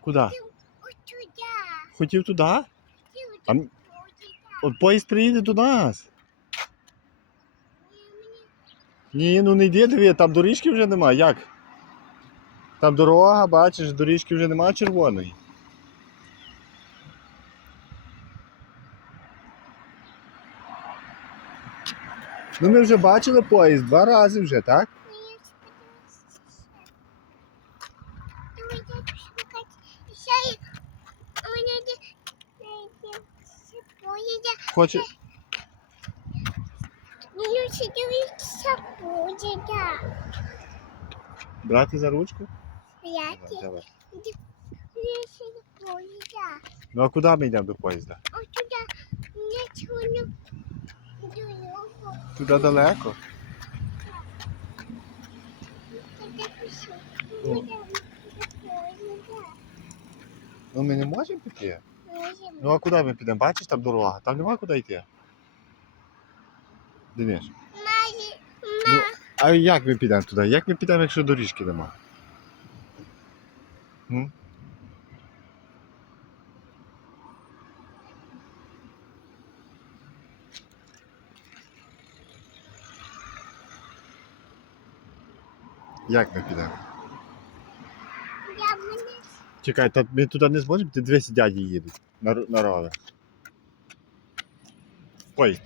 Куди? Туди. Хотів туди? А. От поїзд приїде до нас. Ні, ну не йди, диви, там доріжки вже нема. Як? Там дорога, бачиш, доріжки вже нема червоної. Ну ми вже бачили поїзд два рази вже, так? Хоче. Брати за ручку? Давай. Поїде. Ну а куди ми йдемо до поїзда? Ось туди. Туди далеко. Туди пішли. Ну. Ми не можемо піти. Можемо. Ну а куди ми підемо? Бачиш, там дорога. Там нема куди йти. Денис. Ну, а як ми підемо туди? Як ми підемо, якщо доріжки нема? М? Як ми підемо? Чекай, та ми туди не зможемо, ти 200 дяді їдуть на, на ровер. Ой,